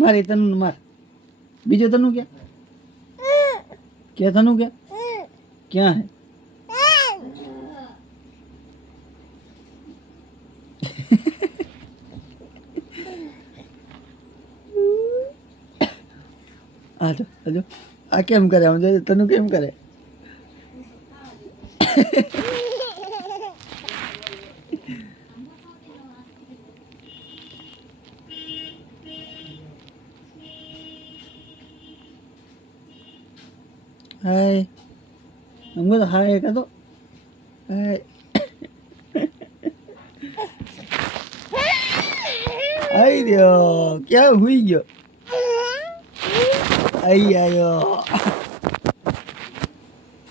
મારી તનુ માર બીજો તનુ क्या तनु क्या है आजो आजो आ केम करे हम जो तनु केम करे हाय हमको तो हाय का तो हाय आई दियो क्या हुई गयो आई आयो